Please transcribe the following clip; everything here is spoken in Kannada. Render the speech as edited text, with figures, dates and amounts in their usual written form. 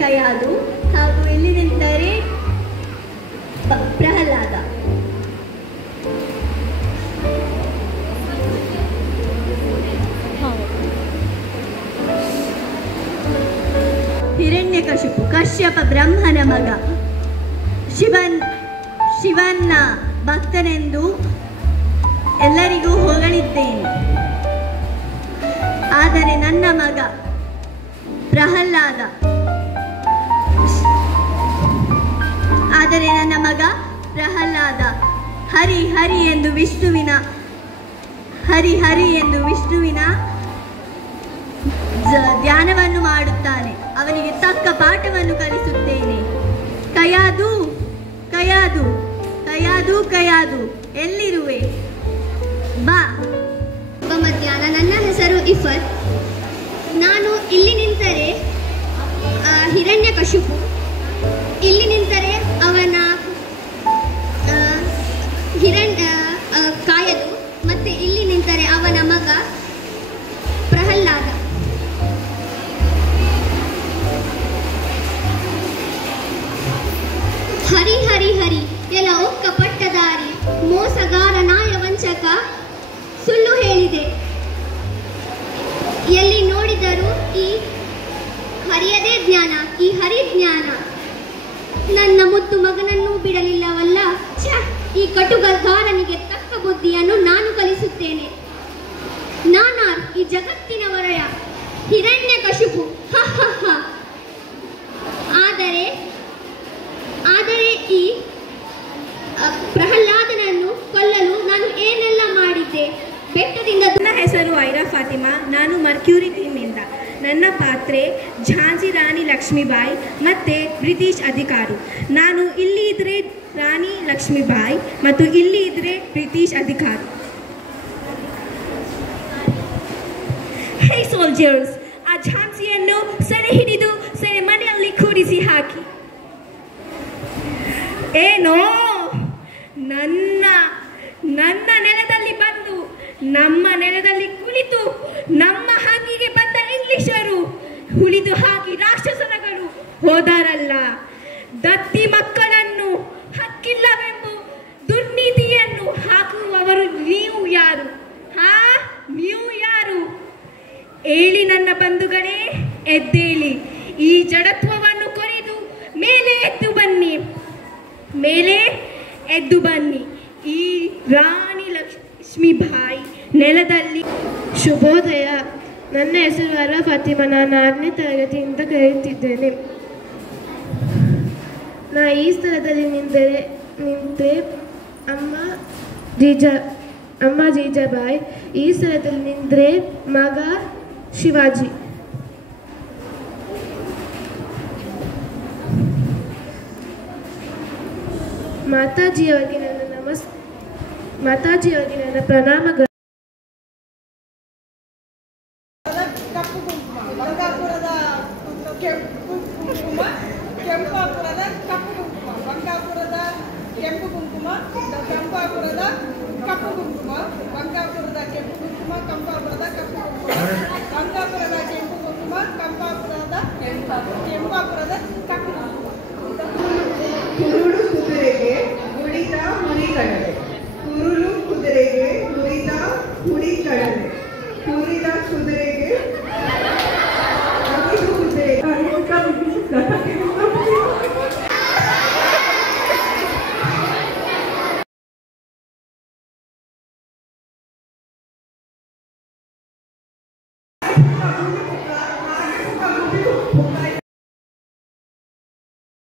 ಕಯಾದು ಹಾಗೂ ಇಲ್ಲಿ ನಿಂತರೆ ಪ್ರಹ್ಲಾದ. ಹಿರಣ್ಯಕಶಿಪು ಕಶ್ಯಪ ಬ್ರಹ್ಮನ ಮಗ, ಶಿವನ್ನ ಭಕ್ತನೆಂದು ಎಲ್ಲರಿಗೂ ಹೊಗಳಿದ್ದೇನೆ. ಆದರೆ ನನ್ನ ಮಗ ಪ್ರಹ್ಲಾದ ಹರಿ ಹರಿ ಎಂದು ವಿಷ್ಣುವಿನ ಧ್ಯಾನವನ್ನು ಮಾಡುತ್ತಾನೆ. ಅವನಿಗೆ ತಕ್ಕ ಪಾಠವನ್ನು ಕಲಿಸುತ್ತೇನೆ. ಕಯಾದು ಕಯಾದು ಕಯಾದು ಕಯಾದು ಎಲ್ಲಿರುವೆ? ಬಾ. ಮಧ್ಯಾಹ್ನ. ನನ್ನ ಹೆಸರು ಇಫತ್. ನಾನು ಇಲ್ಲಿ ನಿಂತರೆ ಹಿರಣ್ಯಕಶಿಪು, ಇಲ್ಲಿ ನಿಂತರೆ ಅವನ ಕಾಯದು, ಮತ್ತೆ ಇಲ್ಲಿ ನಿಂತರೆ ಅವನ ಮಗ ಪ್ರಹ್ಲಾದ. ಹರಿ ಹರಿ ಹರಿ ಎಲ್ಲ ಒಕ್ಕ ಪಟ್ಟದಾರಿ, ಮೋಸಗಾರ ನಾಯ ವಂಚಕ, ಸುಳ್ಳು ಹೇಳಿದೆ. ಎಲ್ಲಿ ನೋಡಿದರೂ ಈ ಹರಿಯದೇ ಜ್ಞಾನ, ಈ ಹರಿಜ್ಞಾನ. ನನ್ನ ಮುದ್ದು ಮಗನನ್ನೂ ಬಿಡಲಿಲ್ಲವಲ್ಲ. ಈ ಕಟುಗಾರನಿಗೆ ತಕ್ಕ ಬುದ್ಧಿಯನ್ನು ನಾನು ಕಲಿಸುತ್ತೇನೆ. ನಾನಾರ್ ಈ ಜಗತ್ತಿನ ವರಯ ಹಿರಣ್ಯಕಶಿಪು. ಆದರೆ ಈ ಪ್ರಹ್ಲಾದನನ್ನು ಕೊಲ್ಲಲು ನಾನು ಏನೆಲ್ಲ ಮಾಡಿದ್ದೆ ಬೆಟ್ಟದಿಂದ. ನನ್ನ ಹೆಸರು ಐರಾ ಫಾತಿಮಾ. ನಾನು ಮರ್ಕ್ಯೂರಿ ಟೀಮ್ನಿಂದ. ನನ್ನ ಪಾತ್ರೆ ಝಾನ್ಸಿ ರಾಣಿ ಲಕ್ಷ್ಮೀಬಾಯಿ ಮತ್ತು ಬ್ರಿಟಿಷ್ ಅಧಿಕಾರಿ. ನಾನು ಇಲ್ಲಿ ಇದ್ರೆ ರಾಣಿ ಲಕ್ಷ್ಮೀಬಾಯಿ ಮತ್ತು ಇಲ್ಲಿ ಇದ್ರೆ ಬ್ರಿಟಿಷ್ ಅಧಿಕಾರಿ. ಹೇ ಸೋಲ್ಜರ್ಸ್, ಆ ಝಾನ್ಸಿಯನ್ನು ಸೆರೆ ಹಿಡಿದು ಮನೆಯಲ್ಲಿ ಕೂರಿಸಿ ಹಾಕಿ. ಏನೋ ನನ್ನ ನೆಲದಲ್ಲಿ ಬಂದು ನಮ್ಮ ನೆಲದಲ್ಲಿ ಕುಳಿತು ನಮ್ಮ ಹಂಗಿಗೆ ಏಳಿ ನನ್ನ ಬಂಧುಗಳೇ, ಎದ್ದೇಳಿ, ಈ ಜಡತ್ವವನ್ನು ಕೊರೆದು ಮೇಲೆ ಎದ್ದು ಬನ್ನಿ, ಮೇಲೆ ಎದ್ದು ಬನ್ನಿ. ಈ ರಾಣಿ ಲಕ್ಷ್ಮೀಬಾಯಿ ನೆಲದಲ್ಲಿ. ಶುಭೋದಯ. ನನ್ನ ಹೆಸರು ಅರ ಫಾತಿಮಾ. ನಾನು 6ನೇ ತರಗತಿಯಿಂದ ಕರೆಯುತ್ತಿದ್ದೇನೆ. ನಾ ಈ ಸ್ಥಳದಲ್ಲಿ ನಿಂತೆ ಅಮ್ಮ ಜೀಜಾಬಾಯಿ, ಈ ಸ್ಥಳದಲ್ಲಿ ನಿಂತ್ರೆ ಮಗ ಶಿವಾಜಿ. ಮಾತಾಜಿಯವರಿಗೆ ನನ್ನ ಪ್ರಣಾಮಗಳು. ಕಪ್ಪು ಕುಂಕುಮ, ಬಂಗಾಪುರದ ಕುಂಕುಮ, ಕೆಂಪಾಪುರದ ಕಪ್ಪು ಕುಂಕುಮ, ಬಂಗಾಪುರದ ಕೆಂಪು ಕುಂಕುಮ, ಕೆಂಪಾಪುರದ ಕಪ್ಪು ಕುಂಕುಮ, ಬಂಗಾಪುರದ ಕೆಂಪು ಕುಂಕುಮ, ಕಂಪಾಪುರದ ಕಪ್ಪು ಕುಂಕುಮ, ಬಂಗಾಪುರದ ಕೆಂಪು ಕುಂಕುಮ, ಕಂಪಾಪುರದ ಕೆಂಪಾಪುರದ ಕಪ್ಪು ಕುಂಕುಮ. ಕುರುಡು ಕುದುರೆಗೆ ಹುಡಿತ ಹುರಿಕಡಲೆ, ಕುರುಡು ಕುದುರೆಗೆ ಹುರಿತ ಹುರಿಕಡಲೆ, ಹುರಿದ ಕುದುರೆಗೆ ಅಗಿದು ಕುದುರೆ. Bye.